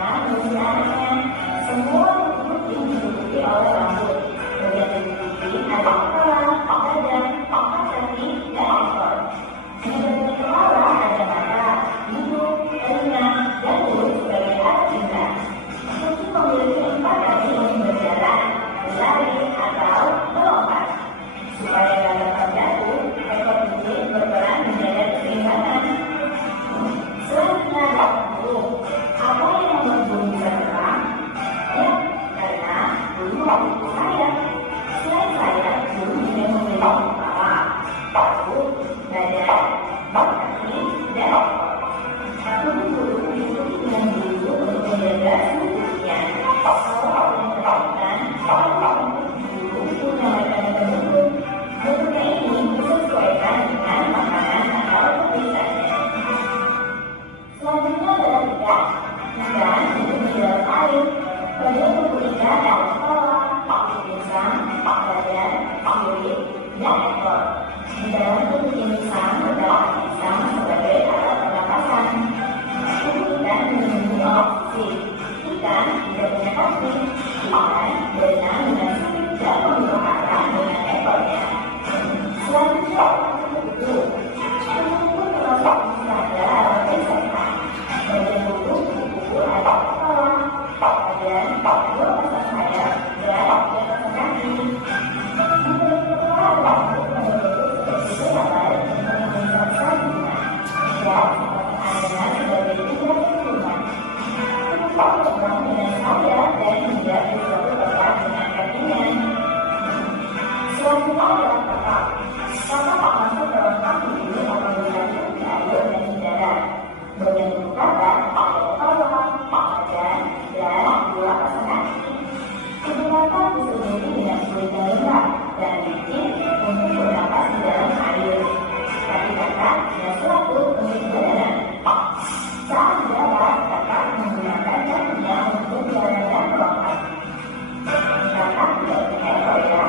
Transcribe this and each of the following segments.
dan fungsi anaknya. Semua tubuh ditutupi oleh rambut. Bagian tubuh ada kepala, badan, kaki, dan ekor. Sebagai kepala ada mata, hidung, telinga, dan mulut sebagai alat indera. Kucing memiliki 4 kaki untuk berjalan, berlari, atau melompat. Supaya dalam terjatuh, ekor kucing berperan menjaga keseimbangan. Selanjutnya ada burung. Apa yang membuat burung bisa terbang? Ya, karena burung memiliki sayap. Selain sayap, burung juga memiliki kepala, perut, badan, kaki, dan ekor. Tubuh burung ditutupi dengan bulu untuk menjaga seluruhnya. Kalau ada yang tertekan, lalu burung punya mekanisme bentuk. Bentuknya ini disesuaikan dengan makanan atau perisainya. Selanjutnya adalah ikan. Ikan hidup di dalam air. Bagian tubuh ikan ada kepala, insang, badan, kulit, dan ekor. Di dalam tubuh insang terdapat insang sebagai alat pernapasan. Tubuh ikan mengandung oksigen. Ikan tidak punya kaki. Ikan berenang dengan sulit dan membuka arah dengan ekornya. Selanjutnya tubuh. Tubuh termasuk pada organisasi. Bagian tubuh ada kepala, badan, 2 pasang sayap, dan 2 pasang kaki. Di kepala ada rambut yang berbentuk seperti helai untuk melindungi sambungan, dan ada sebagai tiga turunan. Tubuh terbang dengan sayap dan tidak terlalu lebat dengan kakinya. Selanjutnya adalah kapal. Kapal masuk dalam amfibi atau berlari di air dan di darat. Bagian tubuh kapal ada kepala, badan, dan 2 pasang kaki. Tubuh kapal diselimuti dengan kulit yang lembab dan licin untuk bernapas di dalam air. Kaki kakak dan selaput untuk berjalan. Saat di darat, kakak menggunakan kakinya untuk berjalan dan melompat. Kakak tidak punya ekor ya.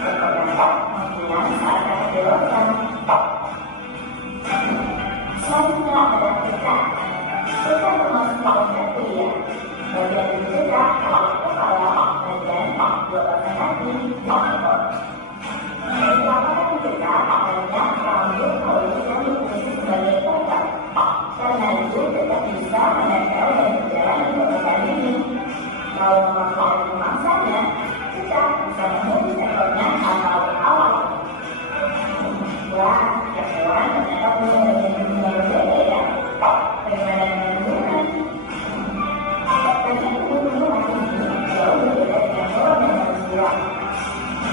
Ekor kakak menghilang saat kakak dewasa. Selanjutnya adalah cecak. Cecak termasuk kelompok pria. Bagian tubuh cecak adalah kepala, badan, 2 pasang kaki, dan ekor. Dikatakan cecak adanya rambut halus yang difungsi sebagai tongkat. Karena itu cecak bisa menempel dan berjalan di permukaan bumi. Kalau memakan mangsanya, cecak bisa memutus ekornya atau awal. Wah, hewan ternyata punya bagian tubuh yang berbeda ya. Bagaimana dengan burung? Bagian tubuh masih jauh berbeda dengan hewan dan manusia.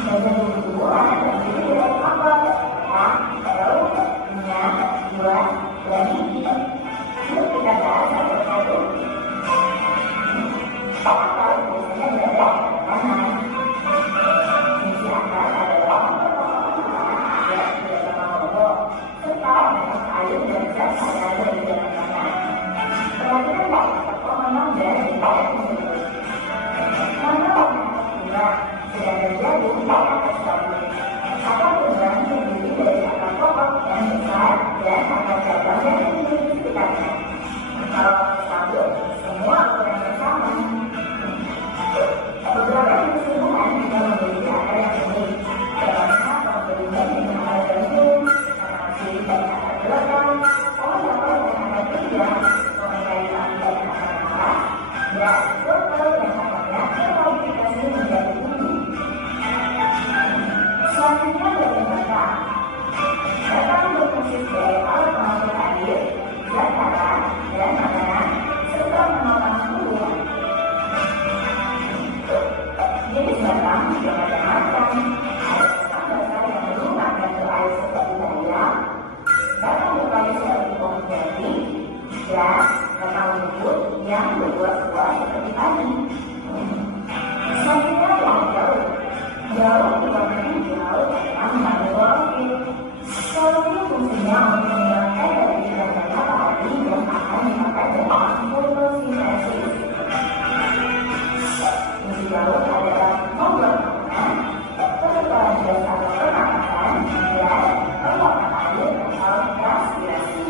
Bagian tubuh ada terdiri dari otot, perut, minyak, jiwa, dan gigi. Yuk kita bahas satu persatu. Akal biasanya berada di kanan. Fungsi akal adalah serta memang air dan zat yang ada di dalam tanah. Perhatikan bahwa tokoh memang dari wilayah tersebut. Mana warna akar sudah terjadi di atas kabut. Akar terbang terdiri dari akar pokok yang besar dan akar cabang yang tinggi di sekitarnya. Kalau kabut, semua akar yang bersama. Beberapa jenis tumbuhan juga memiliki akar yang unik. Termasuk pemberian dengan akar gantung, akar dan akar belakang, pohon apel dan akar tiga, pohon kayu api dan akar keras, dan wortel yang akarnya termodifikasi menjadi bumbu. Selanjutnya bagian batang. Batang berfungsi sebagai alat pengawet air, zat hara, dan makanan, serta menopang tumbuhan. Jenis batang juga macam-macam. Ada batang dasar yang melunak dan berair seperti bayam, batang berkayu seperti pohon jati, dan batang lembut yang berbuah-buah seperti padi. Selanjutnya adalah daun. Daun berwarna hijau tanpa klorofil. Klorofil fungsinya untuk menghilangkan dari cairan matahari yang akan dimakan dalam fotosintesis. Fungsi daun adalah membuat makanan, kekebalan gas atau pernapasan, dan penguapan air atau transpirasi.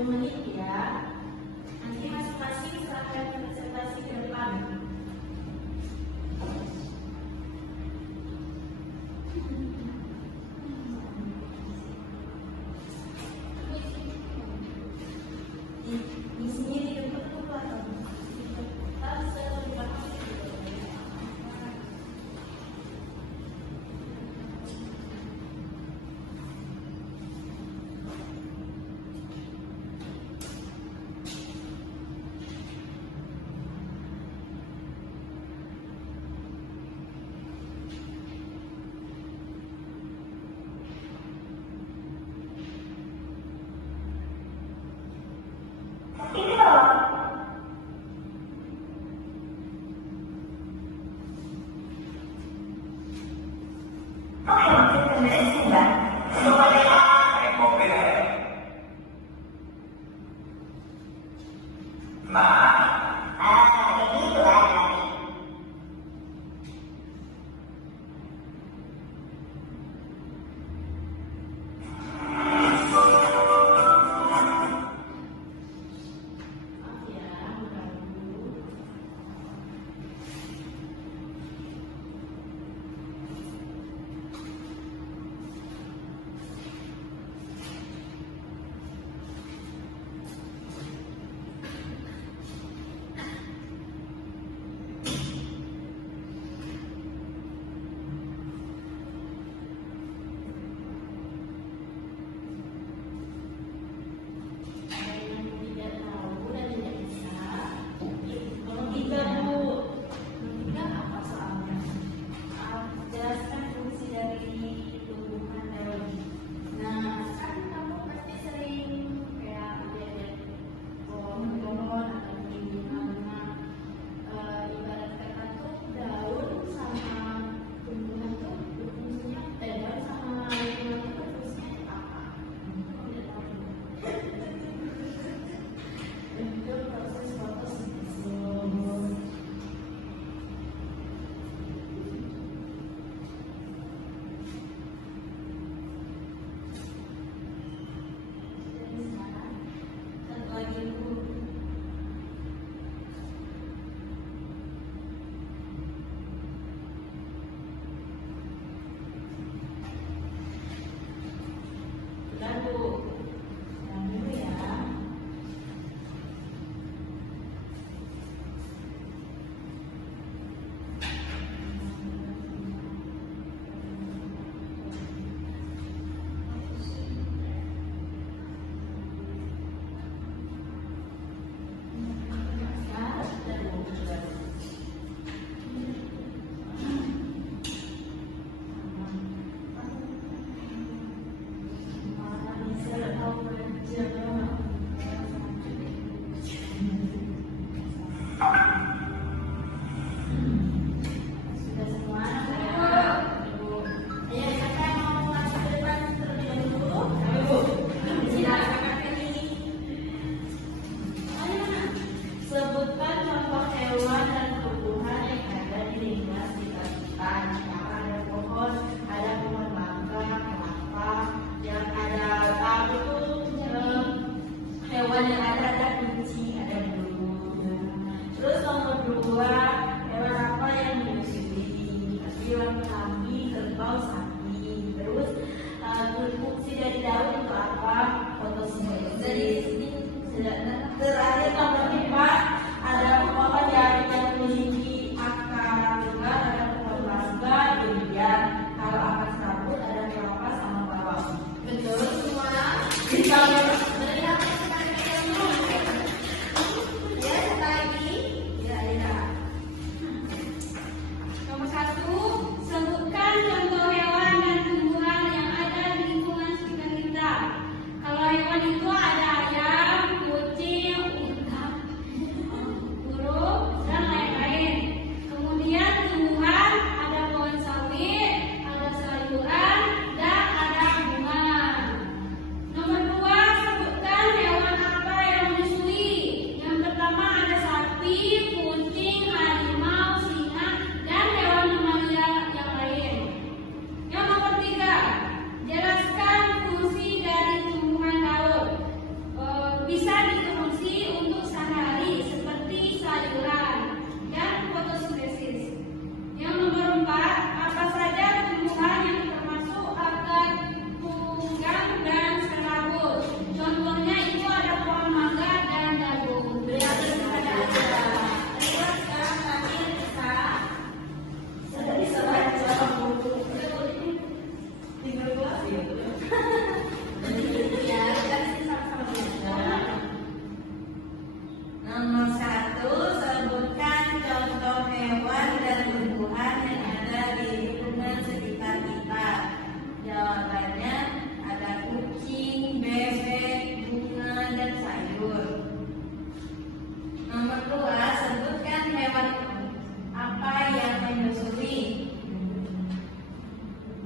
2 menit ya. Nanti masing-masing silahkan presentasi ke depan. Di sini di depan tuh harus terlibat.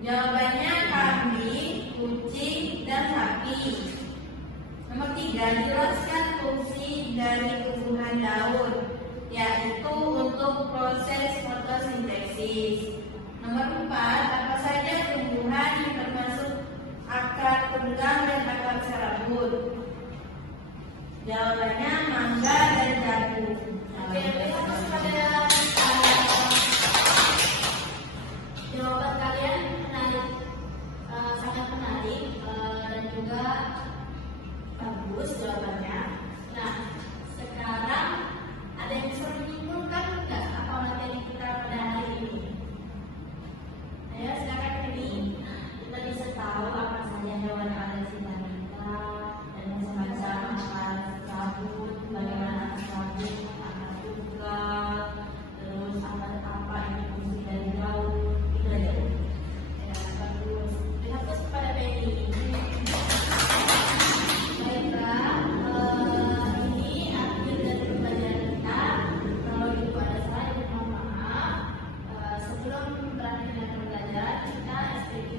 Jawabannya kambing, kucing, dan sapi. Nomor 3, jelaskan fungsi dari tumbuhan daun, yaitu untuk proses fotosintesis. Nomor 4, apa saja tumbuhan yang termasuk akar tunggang dan akar serabut? Jawabannya mangga dan jagung. Oke, kita masuk pada jawaban kalian menarik, sangat menarik dan juga bagus jawabannya. Nah, sekarang ada yang bisa menyimpulkan enggak apa materi kita pada hari ini? Ayo silakan ini kita bisa tahu apa saja hewan yang ada di sekitar kita dan macam-macam akar serabut, bagaimana akar serabut, akar tunggal, terus apa ini fungsi dari daun, itu aja. Ya, bagus. Kita terus kepada Penny. Baiklah, ini akhir dari pembelajaran kita. Kalau itu ada salah, mohon maaf. Sebelum berakhir dengan pembelajaran, kita SPQ